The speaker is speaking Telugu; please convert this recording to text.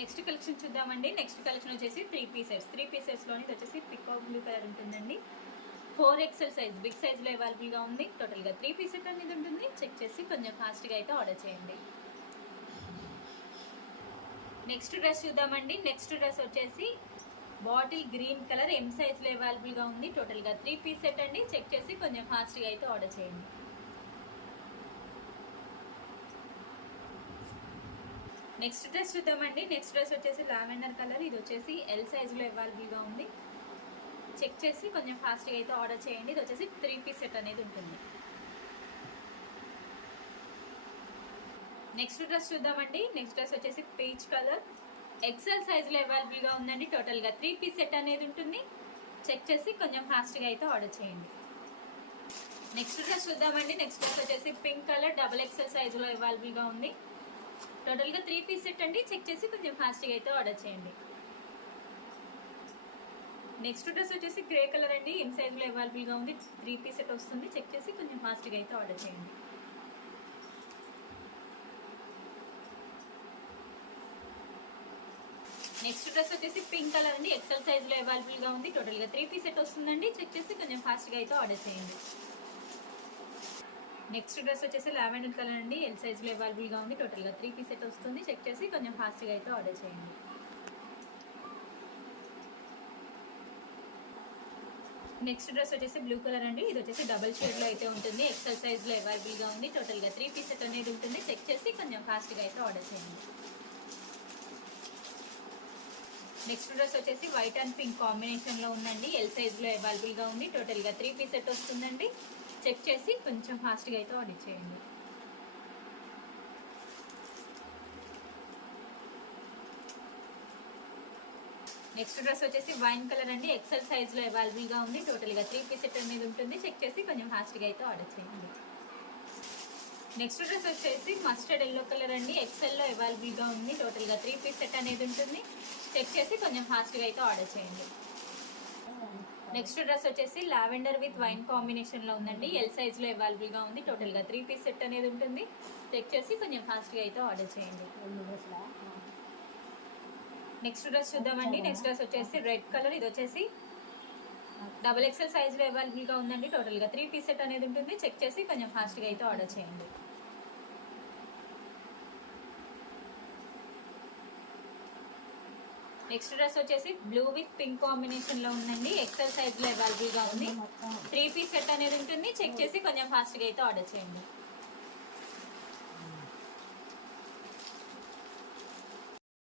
నెక్స్ట్ కలెక్షన్ చూద్దామండి. నెక్స్ట్ కలెక్షన్ వచ్చేసి త్రీ పీసెస్లోని ఇది వచ్చేసి పికాక్ బ్లూ కలర్ ఉంటుందండి. 4XL సైజ్ బిగ్ సైజ్లో అవైలబుల్గా ఉంది. టోటల్గా 3 పీస్ సెట్ అనేది ఉంటుంది. చెక్ చేసి కొంచెం ఫాస్ట్గా అయితే ఆర్డర్ చేయండి. నెక్స్ట్ డ్రెస్ చూద్దామండి. నెక్స్ట్ డ్రెస్ వచ్చేసి బాటిల్ గ్రీన్ కలర్ M సైజ్లో అవైలబుల్గా ఉంది. టోటల్గా 3 పీస్ సెట్ అండి. చెక్ చేసి కొంచెం ఫాస్ట్గా అయితే ఆర్డర్ చేయండి. నెక్స్ట్ డ్రెస్ చూద్దామండి. నెక్స్ట్ డ్రెస్ వచ్చేసి లావెండర్ కలర్. ఇది వచ్చేసి L సైజ్లో అవైలబుల్గా ఉంది. చెక్ చేసి కొంచెం ఫాస్ట్గా అయితే ఆర్డర్ చేయండి. ఇది వచ్చేసి 3 పీస్ సెట్ అనేది ఉంటుంది. నెక్స్ట్ డ్రెస్ చూద్దామండి. నెక్స్ట్ డ్రెస్ వచ్చేసి పీచ్ కలర్ XL సైజ్లో అవైలబుల్గా ఉందండి. టోటల్గా 3 పీస్ సెట్ అనేది ఉంటుంది. చెక్ చేసి కొంచెం ఫాస్ట్గా అయితే ఆర్డర్ చేయండి. నెక్స్ట్ డ్రెస్ చూద్దామండి. నెక్స్ట్ డ్రెస్ వచ్చేసి పింక్ కలర్ XXL సైజులో అవైలబుల్గా ఉంది. టోటల్గా 3 పీస్ సెట్ అండి. చెక్ చేసి కొంచెం ఫాస్ట్గా అయితే ఆర్డర్ చేయండి. నెక్స్ట్ డ్రెస్ వచ్చేసి గ్రే కలర్ అండి. M సైజులో అవైలబుల్గా ఉంది. 3 పీస్ సెట్ వస్తుంది. చెక్ చేసి కొంచెం ఫాస్ట్గా అయితే ఆర్డర్ చేయండి. నెక్స్ట్ డ్రెస్ వచ్చేసి పింక్ కలర్ అండి. XL సైజులో అవైలబుల్గా ఉంది. టోటల్గా 3 పీస్ సెట్ వస్తుందండి. చెక్ చేసి కొంచెం ఫాస్ట్గా అయితే ఆర్డర్ చేయండి. నెక్స్ట్ డ్రెస్ వచ్చేసి లావెండర్ కలర్ అండి. L సైజ్లో అవైలబుల్గా ఉంది. టోటల్గా 3 పీస్ సెట్ వస్తుంది. చెక్ చేసి కొంచెం ఫాస్ట్గా అయితే ఆర్డర్ చేయండి. నెక్స్ట్ డ్రెస్ వచ్చేసి బ్లూ కలర్ అండి. ఇది వచ్చేసి డబల్ షేడ్లో అయితే ఉంటుంది. XL సైజ్లో అవైలబుల్గా ఉంది. టోటల్గా 3 పీస్ సెట్ అనేది ఉంటుంది. చెక్ చేసి కొంచెం ఫాస్ట్గా అయితే ఆర్డర్ చేయండి. నెక్స్ట్ డ్రెస్ వచ్చేసి వైట్ అండ్ పింక్ కాంబినేషన్లో ఉందండి. L సైజ్లో అవైలబుల్గా ఉంది. టోటల్గా 3 పీస్ సెట్ వస్తుందండి. చెక్ చేసి కొంచెం ఫాస్ట్గా అయితే ఆర్డర్ చేయండి. నెక్స్ట్ డ్రెస్ వచ్చేసి వైన్ కలర్ అండి. XL సైజ్లో అవైలబుల్గా ఉంది. టోటల్గా 3 పీస్ సెట్ అనేది ఉంటుంది. చెక్ చేసి కొంచెం ఫాస్ట్గా అయితే ఆర్డర్ చేయండి. నెక్స్ట్ డ్రెస్ వచ్చేసి మస్టర్డ్ ఎల్లో కలర్ అండి. XLలో అవైలబుల్గా ఉంది. టోటల్గా 3 పీస్ సెట్ అనేది ఉంటుంది. చెక్ చేసి కొంచెం ఫాస్ట్గా అయితే ఆర్డర్ చేయండి. నెక్స్ట్ డ్రెస్ వచ్చేసి లావెండర్ విత్ వైన్ కాంబినేషన్లో ఉందండి. L సైజ్లో అవైలబుల్గా ఉంది. టోటల్గా 3 పీస్ సెట్ అనేది ఉంటుంది. చెక్ చేసి కొంచెం ఫాస్ట్గా అయితే ఆర్డర్ చేయండి. నెక్స్ట్ డ్రెస్ చూద్దామండి. నెక్స్ట్ డ్రెస్ వచ్చేసి రెడ్ కలర్. ఇది వచ్చేసి XXL సైజ్లో అవైలబుల్గా ఉందండి. టోటల్గా 3 పీస్ సెట్ అనేది ఉంటుంది. చెక్ చేసి కొంచెం ఫాస్ట్గా అయితే ఆర్డర్ చేయండి. నెక్స్ట్ డ్రెస్ వచ్చేసి బ్లూ విత్ పింక్ కాంబినేషన్లో ఉందండి. XL సైజ్లో అవైలబుల్గా ఉంది. 3 పీస్ సెట్ అనేది ఉంటుంది. చెక్ చేసి కొంచెం ఫాస్ట్గా అయితే ఆర్డర్ చేయండి.